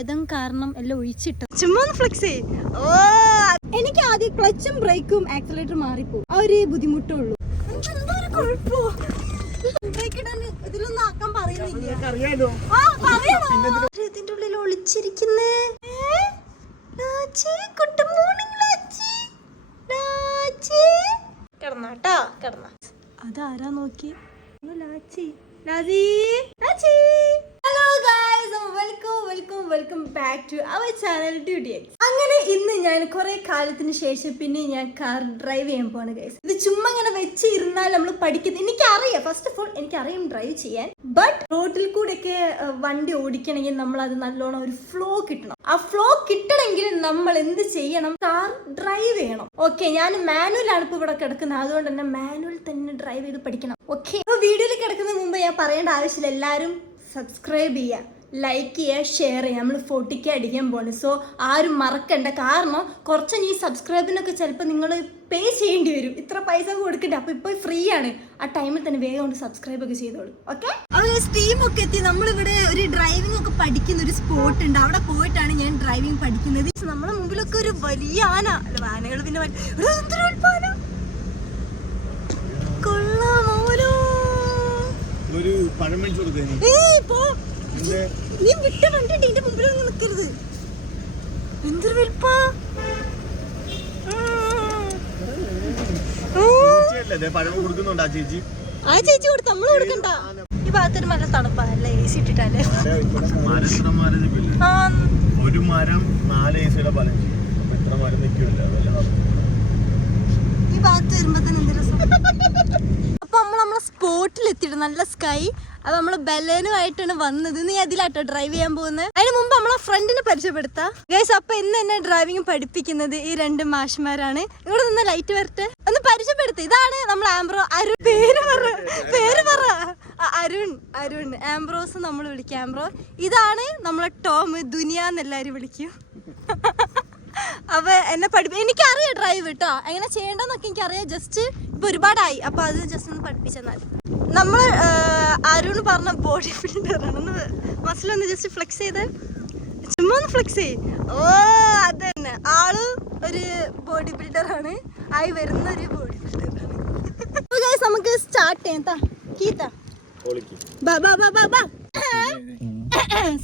വേദം കാരണം എല്ലാം ഒഴിച്ചിട്ട് ചുമ്മാ ഫ്ലെക്സ്. ഓ എനിക്ക് ആദ്യം ക്ലച്ചും ബ്രേക്കും ആക്സിലേറ്റർ മാറിപ്പോ ആ ഒരു ബുദ്ധിമുട്ടുള്ളൂ. ഇതിലൊന്നും ആക്കാൻ പറയുന്നില്ല. ഇതിന്റെ ഉള്ളിൽ ഒളിച്ചിരിക്കുന്നേ. കിടന്നാട്ടാ കിടന്ന അതാരാ നോക്കി. Hello guys, welcome back to our channel DutyX. അങ്ങനെ ഇന്ന് ഞാൻ കുറെ കാലത്തിന് ശേഷം പിന്നെ ഞാൻ കാർ ഡ്രൈവ് ചെയ്യാൻ പോവാണ് ഗൈസ്. ഇത് ചുമ്മാ ഇങ്ങനെ വെച്ച് ഇരുന്നാൽ നമ്മൾ പഠിക്കുന്നത് എനിക്കറിയാം. ഫസ്റ്റ് ഓഫ് ഓൾ എനിക്കറിയാം ഡ്രൈവ് ചെയ്യാൻ. ബട്ട് റോഡിൽ കൂടെ ഒക്കെ വണ്ടി ഓടിക്കണമെങ്കിൽ നമ്മൾ അത് നല്ലോണം ഒരു ഫ്ലോ കിട്ടണം. ആ ഫ്ലോ കിട്ടണമെങ്കിൽ നമ്മൾ എന്ത് ചെയ്യണം? കാർ ഡ്രൈവ് ചെയ്യണം. ഓക്കെ, ഞാൻ മാനുവലാണ് ഇപ്പൊ ഇവിടെ കിടക്കുന്നത്. അതുകൊണ്ട് തന്നെ മാനുവൽ തന്നെ ഡ്രൈവ് ചെയ്ത് പഠിക്കണം. ഓക്കെ, അപ്പൊ വീഡിയോയിൽ കിടക്കുന്നതിന് മുമ്പ് ഞാൻ പറയേണ്ട ആവശ്യമില്ല. എല്ലാവരും സബ്സ്ക്രൈബ് ചെയ്യുക, ലൈക്ക് ചെയ്യുക, ഷെയർ ചെയ്യുക. നമ്മൾ 40K അടിക്കാൻ പോകണം. സോ ആരും മറക്കണ്ട. കാരണം കുറച്ച് ഈ സബ്സ്ക്രൈബിനൊക്കെ ചിലപ്പോൾ നിങ്ങൾ പേ ചെയ്യേണ്ടി വരും. ഇത്ര പൈസ കൊടുക്കണ്ട. അപ്പോൾ ഇപ്പോൾ ഫ്രീ ആണ്. ആ ടൈമിൽ തന്നെ വേഗം കൊണ്ട് സബ്സ്ക്രൈബ് ഒക്കെ ചെയ്തോളൂ. ഓക്കെ, അപ്പോൾ ടീമൊക്കെ എത്തി. നമ്മളിവിടെ ഒരു ഡ്രൈവിംഗ് ഒക്കെ പഠിക്കുന്ന ഒരു സ്പോട്ട് ഉണ്ട്. അവിടെ പോയിട്ടാണ് ഞാൻ ഡ്രൈവിംഗ് പഠിക്കുന്നത്. നമ്മുടെ മുമ്പിലൊക്കെ ഒരു വലിയ ആന. അല്ല, ആനകൾ പിന്നെ കൊള്ളാമോലോ. ഒരു പഴം മേടിച്ചു കൊടുത്തേ. നീ വിട്ട വണ്ടി എന്റെ മുമ്പിൽ ഒന്നും നിൽക്കരുത്. എന്തൊരു വെൽപ്പാ. ആ ചേച്ചി കൊടുത്ത നമ്മള് കൊടുക്കണ്ട. ഈ ഭാഗത്തൊരു നല്ല തണുപ്പല്ല, AC ഇട്ടിട്ടല്ലേ. ഒരു മരം 4 AC ഫലം ചെയ്യും. എത്ര മരം നിൽക്കില്ല. ഈ ഭാഗത്ത് വരുമ്പോ തന്നെ എന്ത് രസം. അപ്പൊ നമ്മളെ സ്പോട്ടിൽ എത്തിയിട്ട് നല്ല സ്കൈ. അത് നമ്മള് ബലേനുമായിട്ടാണ് വന്നത്. നീ അതിലാട്ടോ ഡ്രൈവ് ചെയ്യാൻ പോകുന്നത്. അതിന് മുമ്പ് നമ്മളെ ഫ്രണ്ടിനെ പരിചയപ്പെടുത്താം ഗൈസ്. അപ്പൊ ഇന്ന് എന്നെ ഡ്രൈവിംഗ് പഠിപ്പിക്കുന്നത് ഈ 2 മാഷ്മാരാണ്. ഇവിടെ നിന്ന് ലൈറ്റ് വരട്ടെ, ഒന്ന് പരിചയപ്പെടുത്ത. ഇതാണ് നമ്മൾ ആംബ്രോ. അരുൺ, പേര് പറ. അരുൺ ആംബ്രോസ് നമ്മൾ വിളിക്കും. ആംബ്രോ. ഇതാണ് നമ്മളെ ടോം, ദുനിയാന്ന് എല്ലാരും വിളിക്കും. അപ്പൊ എന്നെ എനിക്കറിയാം ഡ്രൈവ് കേട്ടോ. എങ്ങനെ ചെയ്യേണ്ടെന്നൊക്കെ എനിക്കറിയാം. ജസ്റ്റ് ഇപ്പൊ ഒരുപാടായി. അപ്പൊ അത് ജസ്റ്റ് ഒന്ന് പഠിപ്പിച്ചെന്നാൽ. നമ്മള് അരുൺ പറഞ്ഞ ബോഡി ബിൽഡറാണ്. മസിലൊന്ന് ജസ്റ്റ് ഫ്ലെക്സ് ചെയ്ത് ചുമ്മാ ഒന്ന് ഫ്ലെക്സ് ചെയ്യും. ഓ അത് തന്നെ. ആള് ഒരു ബോഡി ബിൽഡറാണ്. ആയി വരുന്ന ഒരു ബോഡി ബിൽഡറാണ്. നമുക്ക് സ്റ്റാർട്ട് ചെയ്യാം.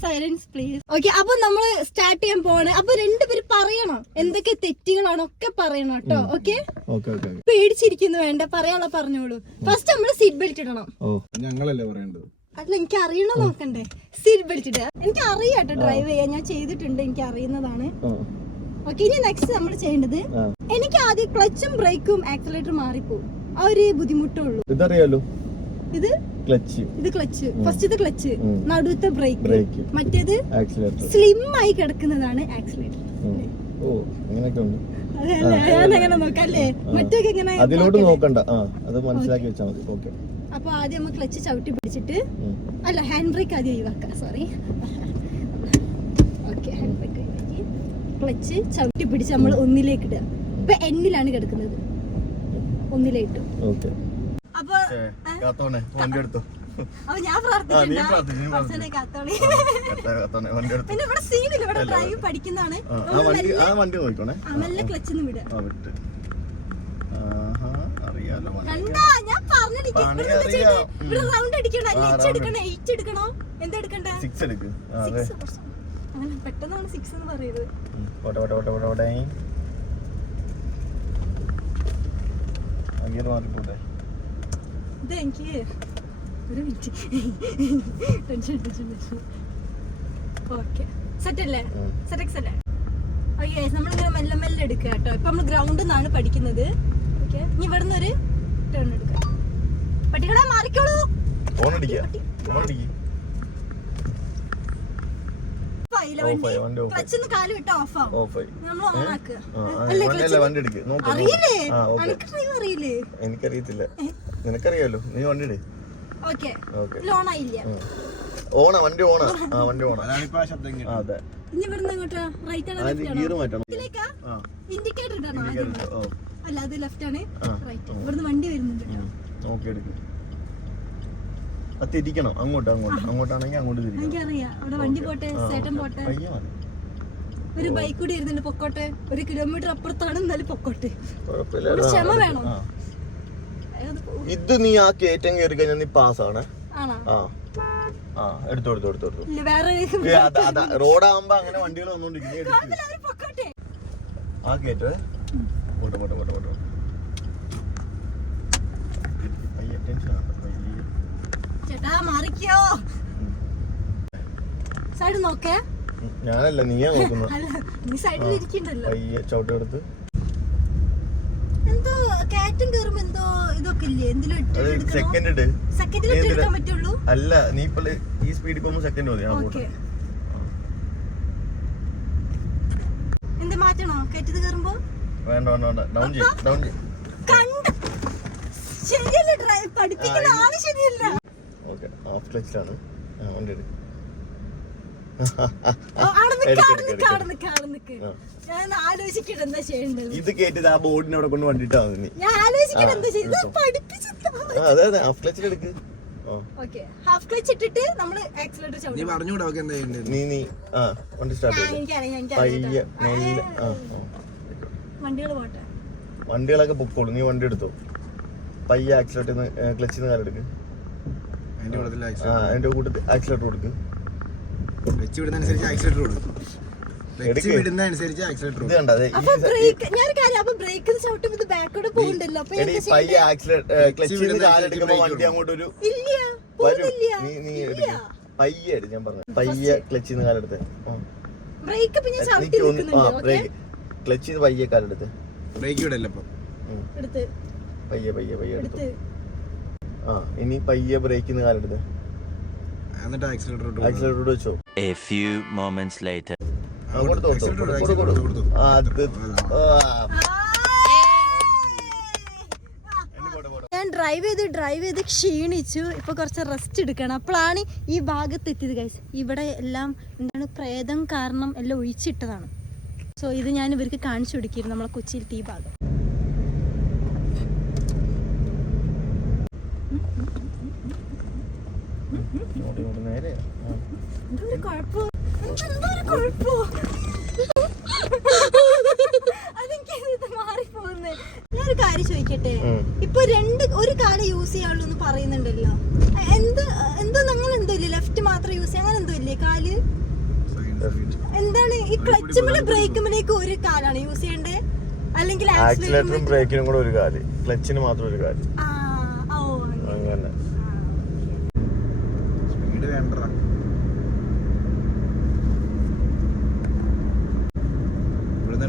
Silence please. ഓക്കെ, അപ്പൊ നമ്മള് സ്റ്റാർട്ട് ചെയ്യാൻ പോവാണ്. അപ്പൊ 2 പേര് പറയണം എന്തൊക്കെ തെറ്റുകളാണ് ഒക്കെ പറയണം കേട്ടോ. ഓക്കെ, പേടിച്ചിരിക്കുന്നു വേണ്ട, പറയാനുള്ള പറഞ്ഞോളൂ. ഫസ്റ്റ് നമ്മള് സീറ്റ് ബെൽറ്റ് ഇടണം. ഞങ്ങളല്ലേ പറയേണ്ടത്? അല്ല, എനിക്ക് അറിയണോ നോക്കണ്ടേ? സീറ്റ് ബെൽറ്റ് ഇടുക. എനിക്ക് അറിയാട്ടോ ഡ്രൈവ് ചെയ്യാൻ. ഞാൻ ചെയ്തിട്ടുണ്ട്, എനിക്ക് അറിയുന്നതാണ്. ഓക്കെ, ഇനി നെക്സ്റ്റ് നമ്മൾ ചെയ്യേണ്ടത്, എനിക്ക് ആദ്യം ക്ലച്ചും ബ്രേക്കും ആക്സിലേറ്റർ മാറിപ്പോ ആ ഒരു ബുദ്ധിമുട്ടുള്ളൂ. ഇതറിയാലോ. ഇത് ക്ലച്ച്. ഫസ്റ്റ് ഇത് ക്ലച്ച്, നടുവത്തെ ബ്രേക്ക്, മറ്റേത് സ്ലിം ആയി കിടക്കുന്നതാണ് ആക്സിലേറ്റർ. അങ്ങനെ നോക്കല്ലേ. മറ്റൊക്കെ ഇങ്ങനെ അതിലോട്ട് നോക്കണ്ട, അത് മനസ്സിലാക്കി വെച്ചാൽ മതി. ഓക്കെ, അപ്പൊ ആദ്യം നമ്മൾ ക്ലച്ച് ചവിട്ടി പിടിച്ചിട്ട്, അല്ല ഹാൻഡ് ബ്രേക്ക് ആദ്യം ഒഴിവാക്കാം. സോറി. ഓക്കെ, ഹാൻഡ് ബ്രേക്ക് ഒഴിവാക്കി ക്ലച്ച് ചവിട്ടി പിടിച്ച് നമ്മൾ ഒന്നിലേക്ക് ഇടുക. ഇപ്പൊ എന്നിലാണ് കിടക്കുന്നത്, ഒന്നിലേട്ടു. അപ്പൊ ഞാൻ പിന്നെ ഇവിടെ സീനില്ല. ഇവിടെ ഡ്രൈവ് പഠിക്കുന്നതാണ്. നല്ല ക്ലച്ച് വിടുക. കണ്ടാ ഞാൻ ഇവിടെ റൗണ്ട് അടിക്കണോ, 8 എടുക്കണോ, 8 എടുക്കണോ, എന്താ എടുക്കണ്ടേ? അങ്ങനെ പെട്ടെന്നാണ് 6 എന്ന് പറയുന്നത്. ഇത് എനിക്ക് ഒരു മിനിറ്റ് ടെൻഷൻ. ഓക്കെ, സെറ്റ് അല്ലേ? സെറ്റ് അല്ലേ? ഓക്കെ, നമ്മളിങ്ങനെ മെല്ലെ മെല്ലെ എടുക്കുക കേട്ടോ. ഇപ്പൊ നമ്മൾ ഗ്രൗണ്ടിൽ നിന്നാണ് പഠിക്കുന്നത്. ഓക്കെ, ഇനി ഇവിടെ നിന്ന് ഒരു ടേൺ എടുക്കാം. പട്ടികളെ മാറിക്കോളൂ. ക്ലച്ചിന്ന് കാല് വിട്ട ഓഫാവും. നമ്മൾ ഓൺ ആക്കുക. അറിയില്ലേ? എനിക്ക് ഡ്രൈവ് അറിയില്ലേ? എനിക്കറിയത്തില്ല. നിനക്കറിയാലോ, നീ വണ്ടി എടു. ഓക്കെ, ലോൺ ആയില്ല. ഓണാ, വണ്ടി ഓണാ. വണ്ടി ഓണാ. അതെ. ഇനി ഇവിടുന്ന് അങ്ങോട്ടാ? റൈറ്റ് ആണ്, ഇൻഡിക്കേറ്റർ ഇടണോ? അല്ല, അത് ലെഫ്റ്റ് ആണ്. റൈറ്റ്. ഇവിടുന്ന് വണ്ടി വരുന്നുണ്ട്. നോക്കി എടുക്ക്. അത് തിരിക്കണം അങ്ങോട്ടാണെങ്കിൽ അങ്ങോട്ട് തിരിക്കണം. എനിക്കറിയാം. അവിടെ വണ്ടി പോട്ടെ, ചേട്ടൻ പോട്ടെ. പയ്യെ മതി. ഒരു ബൈക്ക് കൂടി ഇരുന്നുണ്ട്, പൊക്കോട്ടെ. 1 കിലോമീറ്റർ അപ്പുറത്താണ്, എന്നാലും പൊക്കോട്ടെ. കുഴപ്പമില്ല. ഒരു ക്ഷമ വേണം. ഇത് നീ ആ കയറ്റം കയറി കഴിഞ്ഞാൽ നീ പാസ്സാണ്. ആണോ? ആ എടുത്തു ഇല്ല, വേറെ റോഡാകുമ്പോ അങ്ങനെ വണ്ടികൾ വന്നോണ്ടിരിക്കും. പൊക്കോട്ടെ. ആ കയറ്റേ ചേട്ടാ മാറിക്കോ. സൈഡ് നോക്കേ. ഞാനല്ല, നീയാ നോക്കുന്നത്. അല്ല, നീ സൈഡിൽ ഇരിക്കണ്ടല്ലോ. പയ്യെ ചവിട്ടെടുത്ത് എന്തോ കയറ്റം കേറുമ്പോ എന്തോ ഇതൊക്കെ ഇല്ലേ, എന്തിലും സെക്കൻഡിൽ എടുക്കാൻ പറ്റുള്ളൂ. അല്ല, നീ ഇപ്പൊ ഈ സ്പീഡിൽ പോകുമ്പോ സെക്കൻഡ് മതി. എന്ത് മാറ്റണോ കയറ്റത് കേറുമ്പോ? വേണ്ട ഡൗൺ ചെയ്യ്. ശരിയല്ല, ഡ്രൈവ് പഠിപ്പിക്കുന്ന ആള് ശരിയല്ല. ഓക്കെ, ഹാഫ് ക്ലച്ചിലാണ് വണ്ടി എടുക്കും. ഞാൻ ആലോചിക്കട്ടെ എന്താ ചെയ്യേണ്ടത്. ഇത് കേട്ടത് ആ ബോർഡിനെ അവിടെ കൊണ്ട് വണ്ടിട്ടാ മതി. ഞാൻ ആലോചിക്കട്ടെ എന്താ ചെയ്യുന്നത്. അതെ ഹാഫ് ക്ലച്ചിൽ എടുക്ക്. ഹാഫ് ക്ലച്ച് ഇട്ടിട്ട് നമ്മള് ആക്സിലറേറ്റർ ചവിട്ടും. നീ വണ്ടി സ്റ്റാർട്ട് ചെയ്തു. പയ്യെ മെല്ലെ. വണ്ടികൾ പോട്ടെ. വണ്ടികളൊക്കെ പൊക്കോളൂ. നീ വണ്ടി എടുത്തോ. പയ്യെ ആക്സിലേറ്റർ ക്ലച്ചിൽ നിന്ന് കാലെടുക്ക്. അതിന്റെ കൂട്ടത്തിൽ ആക്സിലേറ്റർ കൊടുക്ക്. വണ്ടി അങ്ങോട്ടൊരു പയ്യെ ഞാൻ പറഞ്ഞു. പയ്യെ ക്ലച്ചിന്ന് കാലെടുത്ത് ക്ലച്ചിന്ന് പയ്യെ കാലെടുത്ത് പയ്യെ എടുത്തു. ഇനി പയ്യെ ബ്രേക്കിന്ന് കാലെടുത്ത് ആക്സിലേറ്റർ വെച്ചോ. A few moments later. ഞാൻ ഡ്രൈവ് ചെയ്ത് ക്ഷീണിച്ചു. ഇപ്പൊ കുറച്ച് റെസ്റ്റ് എടുക്കണം. അപ്പോഴാണ് ഈ ഭാഗത്ത് എത്തിയത് ഗൈസ്. ഇവിടെ എല്ലാം എന്താണ് പ്രേതം കാരണം എല്ലാം ഒഴിച്ചിട്ടതാണ്. സോ ഇത് ഞാൻ ഇവർക്ക് കാണിച്ചു കൊടുക്കിയിരുന്നു, നമ്മളെ കൊച്ചിയിലത്തെ ഈ ഭാഗം. ഞാനൊരു കാര്യം ചോദിക്കട്ടെ, ഇപ്പൊ ഒരു കാല് യൂസ് ചെയ്യാനുള്ളൂ എന്ന് പറയുന്നുണ്ടല്ലോ. എന്തോ അങ്ങനെ എന്തോ ഇല്ലേ, ലെഫ്റ്റ് മാത്രം യൂസ് ചെയ്യാൻ അങ്ങനെ എന്തോ ഇല്ലേ കാല്? എന്താണ് ഈ ക്ലച്ചുമിലെ ബ്രേക്കുമിലേക്ക് ഒരു കാലാണ് യൂസ് ചെയ്യണ്ടേ, അല്ലെങ്കിൽ ആക്സിലേറ്ററും ബ്രേക്കിനും കൂടെ ഒരു കാല്, ക്ലച്ചിന് മാത്രം ഒരു കാല്. അങ്ങനെ സ്പീഡ് വേണ്ട.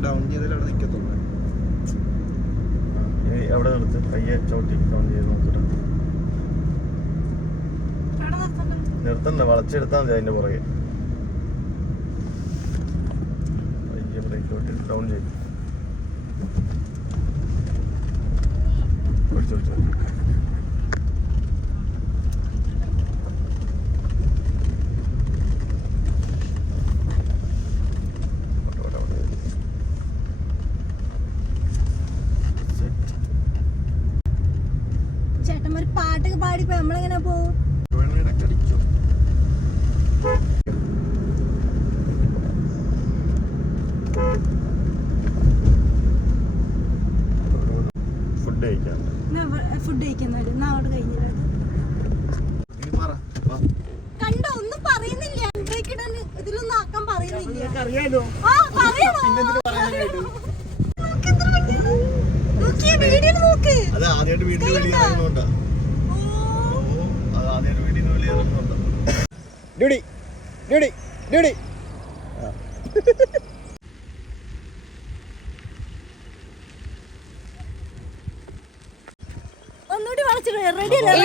ഡൗൺ ചെയ്താൽ അവിടെ നിൽക്കത്തുള്ളൂ. അവിടെ നിർത്ത്. പയ്യെ ചവിട്ടി ഡൗൺ ചെയ്ത് നോക്കിട്ട് നിർത്തണ്ട, വളച്ചെടുത്താൽ മതി അതിന്റെ പുറകെ. പയ്യെ ബ്രേക്ക് ചവിട്ടി ഡൗൺ ചെയ്ത് ചേട്ടന്മാർ പാട്ടൊക്കെ പാടിപ്പോ നമ്മളെങ്ങനെ പോവും? ഫുഡ് കഴിക്കുന്നുണ്ട്. എന്നാ അവിടെ കഴിഞ്ഞില്ല. കണ്ടോ, ഒന്നും പറയുന്നില്ല. ഇതിലൊന്നും ആക്കാൻ പറയുന്നില്ല.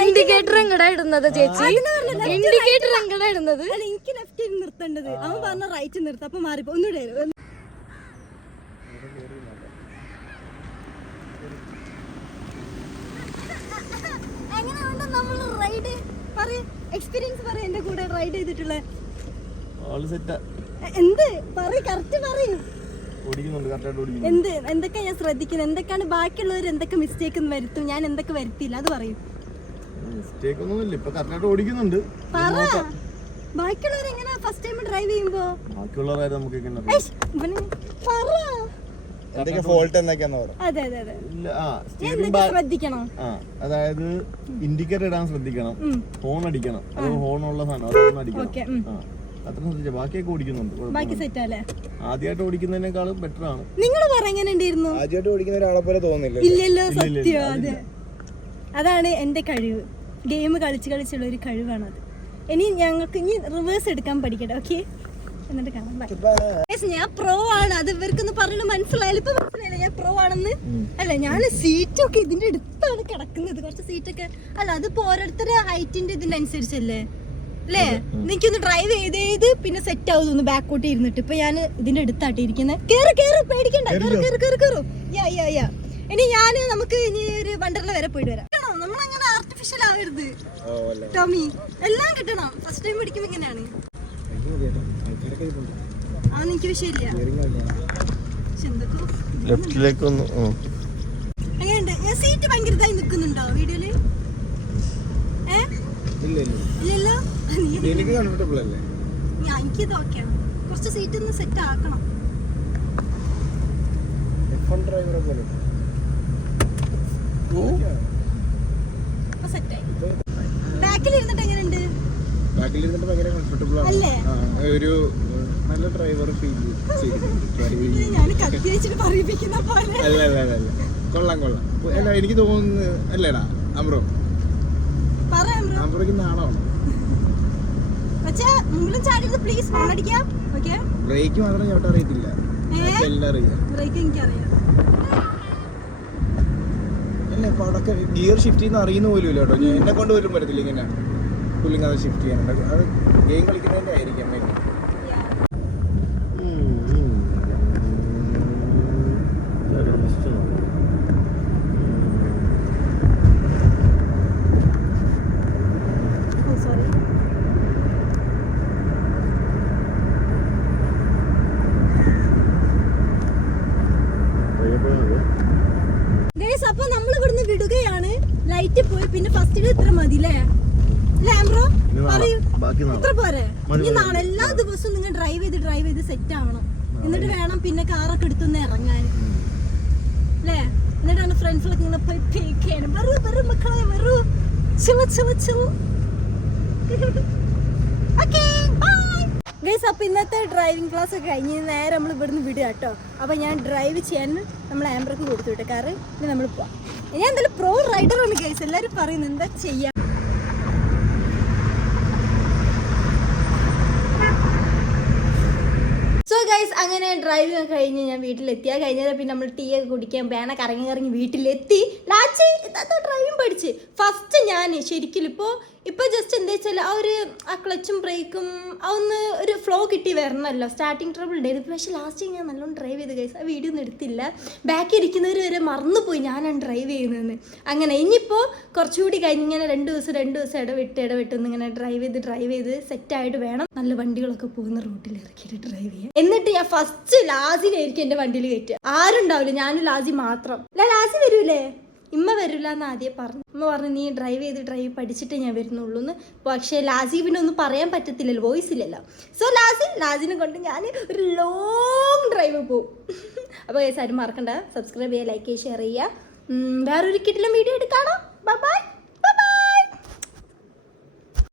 ഇൻഡിക്കേറ്റർ എങ്ങടാ ഇടുന്നത് ചേച്ചി? ഇൻഡിക്കേറ്റർ എങ്ങടാ ഇടുന്നത്? എനിക്ക് ലെഫ്റ്റ് നിർത്തേണ്ടത്. അവൻ പറഞ്ഞ റൈറ്റ് നിർത്ത. അപ്പൊ മാറിപ്പോ ഒന്നുകൂടെ എക്സ്പീരിയൻസ് പറ. എന്റെ കൂടെ റൈഡ് ചെയ്തിട്ടുള്ള എന്ത് പറയും, കറക്റ്റ് പറയും. എന്തൊക്കെ ഞാൻ ശ്രദ്ധിക്കുന്നത്, എന്തൊക്കെയാണ് ബാക്കിയുള്ളവർ എന്തൊക്കെ മിസ്റ്റേക്ക് വരുത്തും, ഞാൻ എന്തൊക്കെ വരുത്തിയില്ല അത് പറയും. മിസ്റ്റേക്ക് ഒന്നുമില്ല, ഇപ്പൊ കറക്റ്റായിട്ട് ഓടിക്കുന്നുണ്ട്. പറ ബാക്കിയുള്ളവർ എങ്ങനെ ഫസ്റ്റ് ടൈം ഡ്രൈവ് ചെയ്യുമ്പോ ബാക്കിയുള്ളവരായിട്ട് നമുക്ക് എങ്ങനെ ഏയ്, ഇവന് പറ. എന്തൊക്കെ ഫോൾട്ട് എന്നൊക്കെയാന്ന് പറ. അതെ അതെ അതെ ഇല്ല, എന്തൊക്കെ ശ്രദ്ധിക്കണം? അതായത് ഇൻഡിക്കേറ്റർ ഇടാൻ ശ്രദ്ധിക്കണം, ഹോൺ അടിക്കണം, അത് ഹോണുള്ള സാധനം അതൊന്നും അടിക്കണം. ഓക്കെ, അത്ര ശ്രദ്ധിച്ചാ ബാക്കിയൊക്കെ ഓടിക്കുന്നുണ്ട്. ബാക്കി സെറ്റ് അല്ലേ? ആദ്യമായിട്ട് ഓടിക്കുന്നതിനേക്കാളും ബെറ്റർ ആണ്. നിങ്ങൾ പറ എങ്ങനെ ഉണ്ടായിരുന്നു? ആദ്യമായിട്ട് ഓടിക്കുന്ന ഒരാളെ പോലെ തോന്നില്ല. ഇല്ലല്ലോ, സത്യം. അതെ, അതാണ് എന്റെ കഴിവ്. ഗെയിം കളിച്ചുള്ള ഒരു കഴിവാണത്. ഇനി ഞങ്ങൾക്ക് ഇനി റിവേഴ്സ് എടുക്കാൻ പഠിക്കട്ടെ. ഓക്കെ, എന്നിട്ട് കാണാം. Guys, ഞാൻ പ്രോ ആണ്. അത് ഇവർക്കൊന്ന് പറഞ്ഞു മനസ്സിലായാലും ഇപ്പൊ മനസ്സിലായില്ല ഞാൻ പ്രോ ആണെന്ന്. അല്ല, ഞാൻ സീറ്റൊക്കെ ഇതിന്റെ അടുത്താണ് കിടക്കുന്നത്. കുറച്ച് സീറ്റൊക്കെ അല്ല, അതിപ്പോ ഓരോരുത്തരുടെ ഹൈറ്റിന്റെ ഇതിന്റെ അനുസരിച്ചല്ലേ അല്ലേ? എനിക്കൊന്ന് ഡ്രൈവ് ചെയ്ത് പിന്നെ സെറ്റ് ആവും തോന്നുന്നു ബാക്കോട്ട് ഇരുന്നിട്ട്. ഇപ്പൊ ഞാൻ ഇതിന്റെ അടുത്താട്ടി ഇരിക്കുന്നത്. കേറ് പേടിക്കണ്ട, കേറു. യാ ഇനി നമുക്ക് ഇനി ഒരു വണ്ടർല വരെ പോയിട്ട് വരാം. നമ്മളങ്ങനെ ആർട്ടിഫിഷ്യൽ ആവരുത് ടോമി. എല്ലാം കിട്ടണം. ഫസ്റ്റ് ടൈം പിടിക്കുമ്പോ ഇങ്ങനെയാണ്. അതൊന്നും എനിക്ക് വിഷയമില്ല. ലെഫ്റ്റിലേക്കൊന്ന് എങ്ങനെയുണ്ട്? ഞാൻ സീറ്റ് ഭയങ്കര ഇതായി നിൽക്കുന്നുണ്ടോ വീഡിയോയില്? ഇല്ലല്ലോ. എനിക്ക് കംഫർട്ടബിൾ അല്ലേ? എനിക്കിത് ഓക്കെയാണ്. കുറച്ച് സീറ്റ് ഒന്ന് സെറ്റ് ആക്കണം. F1 ഡ്രൈവറെ പോലെ. സെറ്റായി. ബാക്കിൽ ഇരുന്നിട്ട് എങ്ങനെയുണ്ട്? ബാക്കിൽ ഇരുന്നിട്ട് ഭയങ്കര കംഫർട്ടബിൾ ആണ്. അല്ലേ? ഒരു നല്ല ഡ്രൈവർ ഫീൽ ചെയ്തിട്ടുണ്ട്. ഞാൻ കത്തി വെച്ചിട്ട് പറയിപ്പിക്കുന്ന പോലെ. അല്ല കൊള്ളാം. അല്ല, എനിക്ക് തോന്നുന്നു അല്ലേടാ അമ്രോ? അമ്രോയ്ക്ക് നാണമാണ്. പക്ഷേ മുമ്പിലും ചാടിയത് പ്ലീസ് ഓണടിക്കാം. ഓക്കെ, ബ്രേക്ക് മാത്രം ചവിട്ടാൻ അറിയത്തില്ല, എല്ലാം അറിയാം. ബ്രേക്ക് എനിക്കറിയാം. അല്ല, ഇപ്പൊ അവിടെയൊക്കെ ഗിയർ ഷിഫ്റ്റ് ചെയ്യുന്ന അറിയുന്ന പോലും ഇല്ല കേട്ടോ. എന്നെ കൊണ്ട് പോലും പറ്റത്തില്ല ഇങ്ങനെ പുള്ളിങ് അത് ഷിഫ്റ്റ് ചെയ്യാനുണ്ട്. അത് ഗെയിം കളിക്കുന്നതിന്റെ ആയിരിക്കാം. അപ്പൊ നമ്മൾ ഇവിടുന്ന് വിടുകയാണ്. ലൈറ്റ് പോയി. പിന്നെ ഫസ്റ്റിൽ ഇത്ര മതി അല്ലേ ലാംബ്രോ? പറയൂ, ഇത്ര പോരെ? ഇനി നാളെ എല്ലാ ദിവസവും നിങ്ങൾ ഡ്രൈവ് ചെയ്ത് സെറ്റ് ആവണം. എന്നിട്ട് വേണം പിന്നെ കാറൊക്കെ എടുത്തൊന്ന് ഇറങ്ങാൻ അല്ലേ? എന്നിട്ടാണ് ഫ്രണ്ട്സിലൊക്കെ ഇങ്ങനെ പോയി പേക്കാണ്. വെറു മക്കളെ വെറു ചില ഓക്കേ ബൈ ഗൈസ്. അപ്പോൾ ഇന്നത്തെ ഡ്രൈവിംഗ് ക്ലാസ് ഒക്കെ കഴിഞ്ഞ് നേരെ നമ്മൾ ഇവിടുന്ന് വിടുക കേട്ടോ. അപ്പോൾ ഞാൻ ഡ്രൈവ് ചെയ്യാൻ നമ്മൾ ആംബ്രക്ക് കൊടുത്തു വിട്ടെ കാറ്. ഇനി നമ്മൾ പോവാം. ഞാൻ എന്തായാലും പ്രോ റൈഡറാണ് ഗൈസ്. എല്ലാവരും പറയുന്നത് എന്താ ചെയ്യാം. സോ ഗൈസ്, അങ്ങനെ ഡ്രൈവിംഗ് ഒക്കെ കഴിഞ്ഞ് ഞാൻ വീട്ടിലെത്തിയാൽ കഴിഞ്ഞാൽ പിന്നെ നമ്മൾ ടീ ഒക്കെ കുടിക്കാൻ വേണ കറങ്ങി വീട്ടിലെത്തി. ലാച്ച് ഡ്രൈവിംഗ് പഠിച്ച് ഫസ്റ്റ് ഞാൻ ശരിക്കും ഇപ്പോൾ ജസ്റ്റ് എന്താ വെച്ചാൽ ആ ക്ലച്ചും ബ്രേക്കും ഒന്ന് ഒരു ഫ്ലോ കിട്ടി വരണമല്ലോ. സ്റ്റാർട്ടിങ് ട്രബിൾ ഉണ്ടായിരുന്നു. പക്ഷേ ലാസ്റ്റ് ഞാൻ നല്ലോണം ഡ്രൈവ് ചെയ്ത് ഗൈസ്. ആ വീഡിയോ ഒന്നും എടുത്തില്ല. ബാക്കി ഇരിക്കുന്നവർ വരെ മറന്നുപോയി ഞാനാണ് ഡ്രൈവ് ചെയ്യുന്നതെന്ന്. അങ്ങനെ ഇനിയിപ്പോൾ കുറച്ചുകൂടി കഴിഞ്ഞ് ഇങ്ങനെ രണ്ട് ദിവസം ഇടവിട്ട് ഇങ്ങനെ ഡ്രൈവ് ചെയ്ത് സെറ്റായിട്ട് വേണം നല്ല വണ്ടികളൊക്കെ പോകുന്ന റൂട്ടിൽ ഇറക്കിയിട്ട് ഡ്രൈവ് ചെയ്യാൻ. എന്നിട്ട് ഞാൻ ഫസ്റ്റ് ലാസിനായിരിക്കും എൻ്റെ വണ്ടിയിൽ കയറ്റുക. ആരുണ്ടാവില്ല, ഞാനും ലാസി മാത്രം. ലാസി വരൂലേ? ഇമ്മ വരില്ല എന്ന് ആദ്യം പറഞ്ഞു. അമ്മ പറഞ്ഞു നീ ഡ്രൈവ് പഠിച്ചിട്ടേ ഞാൻ വരുന്നുള്ളൂ എന്ന്. പക്ഷേ ലാസി പിന്നെ ഒന്നും പറയാൻ പറ്റത്തില്ലല്ലോ, വോയിസ് ഇല്ലല്ലോ. സോ ലാസിനെ കൊണ്ട് ഞാൻ ഒരു ലോങ് ഡ്രൈവ് പോകും. അപ്പോൾ ആരും മറക്കണ്ട, സബ്സ്ക്രൈബ് ചെയ്യുക, ലൈക്ക് ചെയ്യുക, ഷെയർ ചെയ്യുക. വേറൊരു കിട്ടില്ല വീഡിയോ എടുക്കാണോ. ബൈ.